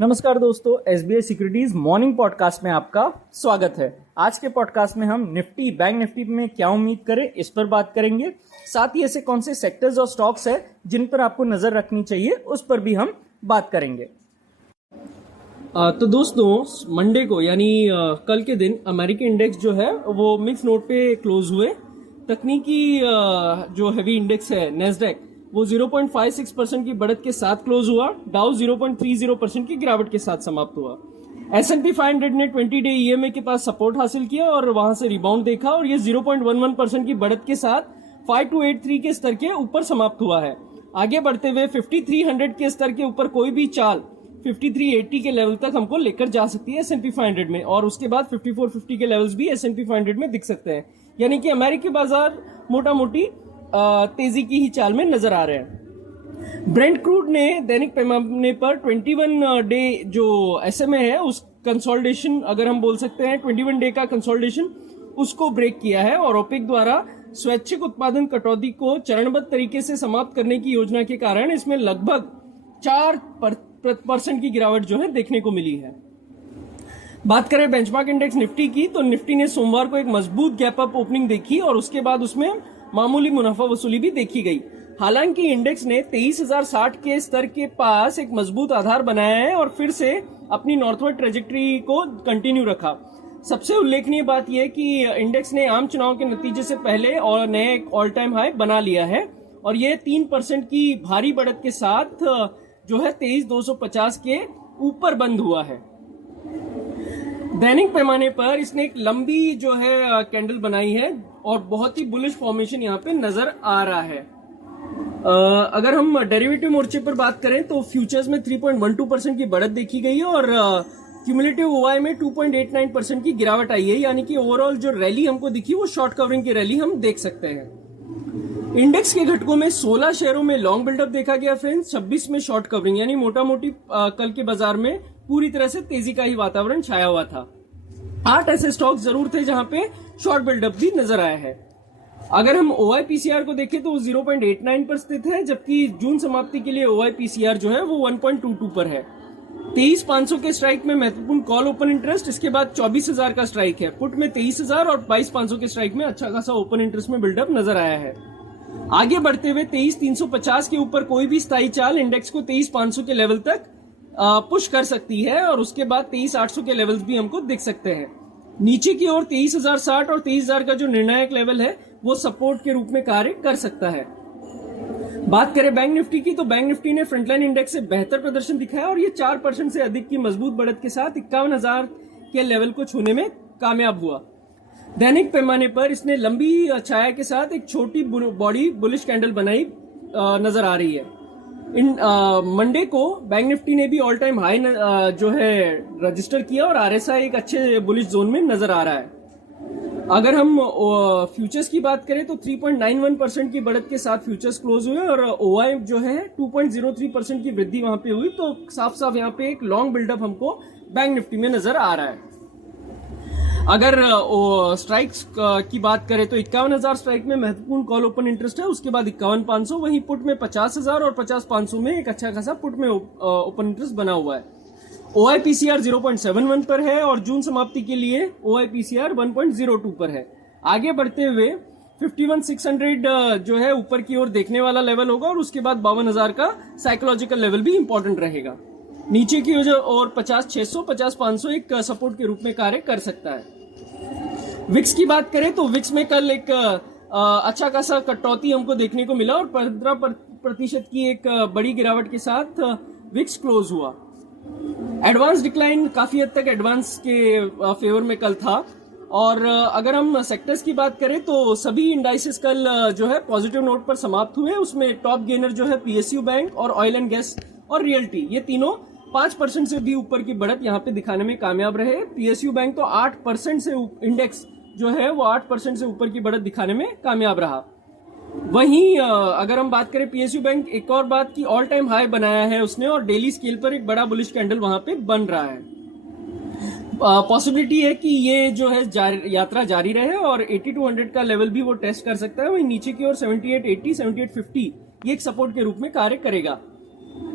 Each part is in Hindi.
नमस्कार दोस्तों, एसबीआई सिक्योरिटीज मॉर्निंग पॉडकास्ट में आपका स्वागत है। आज के पॉडकास्ट में हम निफ्टी बैंक निफ्टी में क्या उम्मीद करें इस पर बात करेंगे। साथ ही ऐसे कौन से सेक्टर्स और स्टॉक्स है जिन पर आपको नजर रखनी चाहिए उस पर भी हम बात करेंगे। तो दोस्तों, मंडे को यानी कल के दिन अमेरिकी इंडेक्स जो है वो मिक्स नोट पे क्लोज हुए। तकनीकी जो हैवी इंडेक्स है नैस्डैक वो 0.56% की बढ़त के साथ क्लोज हुआ। डाउ 0.30% की गिरावट के साथ समाप्त हुआ। S&P 500 ने 20 डे EMA के पास सपोर्ट हासिल किया और वहां से रिबाउंड देखा और ये 0.11% की बढ़त के साथ 5283 के स्तर के ऊपर समाप्त हुआ है। आगे बढ़ते हुए 5300 के स्तर के ऊपर कोई भी चाल 5380 के लेवल तक हमको लेकर जा सकती है S&P 500 में, और उसके बाद 5450 के लेवल्स भी S&P 500 में दिख सकते हैं। यानी कि अमेरिकी बाजार मोटा मोटी तेजी की ही चाल में नजर आ रहे हैं। ब्रेंट क्रूड ने दैनिक पैमाने पर 21 डे जो SMA है उस कंसोलिडेशन, अगर हम बोल सकते हैं 21 डे का कंसोलिडेशन, उसको ब्रेक किया है और ओपेक द्वारा स्वैच्छिक उत्पादन कटौती को चरणबद्ध तरीके से समाप्त करने की योजना के कारण इसमें लगभग 4% की गिरावट जो है देखने को मिली है। बात करें बेंचमार्क इंडेक्स निफ्टी की, तो निफ्टी ने सोमवार को एक मजबूत गैप अप ओपनिंग देखी और उसके बाद उसमें मामूली मुनाफा वसूली भी देखी गई। हालांकि इंडेक्स ने 23,060 के स्तर के पास एक मजबूत आधार बनाया है और फिर से अपनी नॉर्थवर्ड ट्रेजेक्टरी को कंटिन्यू रखा। सबसे उल्लेखनीय बात यह कि इंडेक्स ने आम चुनाव के नतीजे से पहले और नए ऑल टाइम हाई बना लिया है और यह 3% की भारी बढ़त के साथ जो है 23,250 के ऊपर बंद हुआ है। दैनिक पैमाने पर इसने एक लंबी जो है कैंडल बनाई है और बहुत ही बुलिश फॉर्मेशन यहाँ पे नजर आ रहा है। अगर हम डेरिवेटिव मोर्चे पर बात करें तो फ्यूचर्स में 3.12% की बढ़त देखी गई है और क्यूमुलेटिव OI में 2.89% की गिरावट आई है। यानी कि ओवरऑल जो रैली हमको दिखी वो शॉर्ट कवरिंग की रैली हम देख सकते हैं। इंडेक्स के घटकों में 16 शेयरों में लॉन्ग बिल्डअप देखा गया फ्रेंड्स, 26 में शॉर्ट कवरिंग, यानी मोटा मोटी कल के बाजार में पूरी तरह से तेजी का ही वातावरण छाया हुआ था। 8 ऐसे स्टॉक जरूर थे जहां पे शॉर्ट बिल्डअप भी नजर आया है। अगर हम OI PCR को देखें तो वो 0.89 पर स्थित है, जबकि जून समाप्ति के लिए OI PCR जो है वो 1.22 पर है। 23,500 के स्ट्राइक में महत्वपूर्ण कॉल ओपन इंटरेस्ट, इसके बाद 24,000 का स्ट्राइक है। पुट में 23,000 और 22,500 के स्ट्राइक में अच्छा खासा ओपन इंटरेस्ट में बिल्डअप नजर आया है। आगे बढ़ते हुए 23,350 के ऊपर कोई भी स्थायी चाल इंडेक्स को 23,500 के लेवल तक पुश कर सकती है और उसके बाद 23,800 के लेवल्स भी हमको दिख सकते हैं। नीचे की ओर 23,060 और 23,000 का जो निर्णायक लेवल है वो सपोर्ट के रूप में कार्य कर सकता है। बात करें बैंक निफ्टी की, तो बैंक निफ्टी ने फ्रंटलाइन इंडेक्स से बेहतर प्रदर्शन दिखाया और ये 4% से अधिक की मजबूत बढ़त के साथ 51,000 के लेवल को छूने में कामयाब हुआ। दैनिक पैमाने पर इसने लंबी छाया के साथ एक छोटी बॉडी बुलिश कैंडल बनाई नजर आ रही है। मंडे को बैंक निफ्टी ने भी ऑल टाइम हाई जो है रजिस्टर किया और RSI एक अच्छे बुलिश जोन में नजर आ रहा है। अगर हम फ्यूचर्स की बात करें तो 3.91% की बढ़त के साथ फ्यूचर्स क्लोज हुए और OI जो है 2.03% की वृद्धि वहां पे हुई। तो साफ साफ यहाँ पे एक लॉन्ग बिल्डअप हमको बैंक निफ्टी में नजर आ रहा है। अगर स्ट्राइक्स की बात करें तो 51,000 स्ट्राइक में महत्वपूर्ण कॉल ओपन इंटरेस्ट है, उसके बाद 51,500, वहीं पुट में 50,000 और 50,500 में एक अच्छा खासा पुट में ओपन इंटरेस्ट बना हुआ है। OI PCR 0.71 पर है और जून समाप्ति के लिए OI PCR 1.02 पर है। आगे बढ़ते हुए 51,600 जो है ऊपर की ओर देखने वाला लेवल होगा और उसके बाद 52,000 का साइकोलॉजिकल लेवल भी इंपॉर्टेंट रहेगा। नीचे की ओर और 50,600, 50,500 एक सपोर्ट के रूप में कार्य कर सकता है। विक्स की बात करें तो विक्स में कल एक अच्छा खासा कटौती हमको देखने को मिला और 15% की एक बड़ी गिरावट के साथ विक्स क्लोज हुआ। एडवांस डिक्लाइन काफी हद तक एडवांस के फेवर में कल था और अगर हम सेक्टर्स की बात करें तो सभी इंडाइसेस कल जो है पॉजिटिव नोट पर समाप्त हुए। उसमें टॉप गेनर जो है PSU बैंक और ऑयल एंड गैस और रियल्टी, ये तीनों 5% से भी ऊपर की बढ़त यहाँ पे दिखाने में कामयाब रहे। PSU बैंक तो 8% से इंडेक्स जो है वो 8% से ऊपर की बढ़त दिखाने में कामयाब रहा। वहीं अगर हम बात करें PSU बैंक, एक और बात की ऑल टाइम हाई बनाया है उसने और डेली स्केल पर एक बड़ा बुलिश कैंडल वहां पे बन रहा है। पॉसिबिलिटी है कि ये जो है यात्रा जारी रहे और 8200 का लेवल भी वो टेस्ट कर सकता है। वहीं नीचे की ओर 7880, 7850 ये एक सपोर्ट के रूप में कार्य करेगा।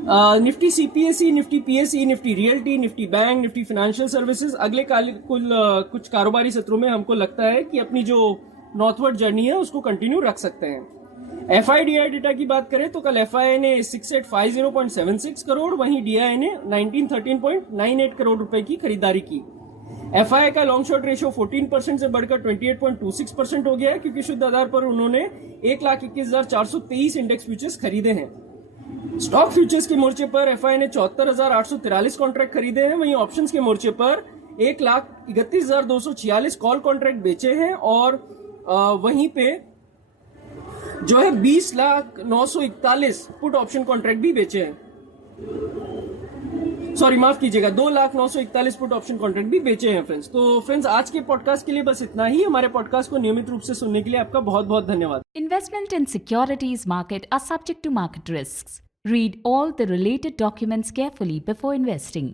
Nifty CPSE, Nifty PSE, Nifty realty, Nifty bank, Nifty financial services अगले कुछ कारोबारी सत्रों में हमको लगता है कि अपनी जो नॉर्थवर्ड जर्नी है उसको कंटिन्यू रख सकते हैं। एफआईडीआई डेटा की बात करें तो कल एफआई ने 6850.76 करोड़, वहीं डीआई ने 1913.98 करोड़ रुपए की खरीदारी की। एफआई का लॉन्ग शॉर्ट रेशियो 14% से बढ़कर 28.26% हो गया है, क्योंकि शुद्ध आधार पर उन्होंने 1,21,423 इंडेक्स फ्यूचर्स खरीदे हैं। स्टॉक फ्यूचर्स के मोर्चे पर एफआई ने 74,843 कॉन्ट्रैक्ट खरीदे हैं, वहीं ऑप्शंस के मोर्चे पर 1,31,246 कॉल कॉन्ट्रैक्ट बेचे हैं, और वहीं पे जो है 20,941 पुट ऑप्शन कॉन्ट्रैक्ट भी बेचे हैं। सॉरी, माफ कीजिएगा, 2,09,41 पुट ऑप्शन कॉन्ट्रैक्ट भी बेचे हैं फ्रेंड्स। तो फ्रेंड्स, आज के पॉडकास्ट के लिए बस इतना ही। हमारे पॉडकास्ट को नियमित रूप से सुनने के लिए आपका बहुत बहुत धन्यवाद। Investment in securities market are subject to market risks. Read all the related documents carefully before investing.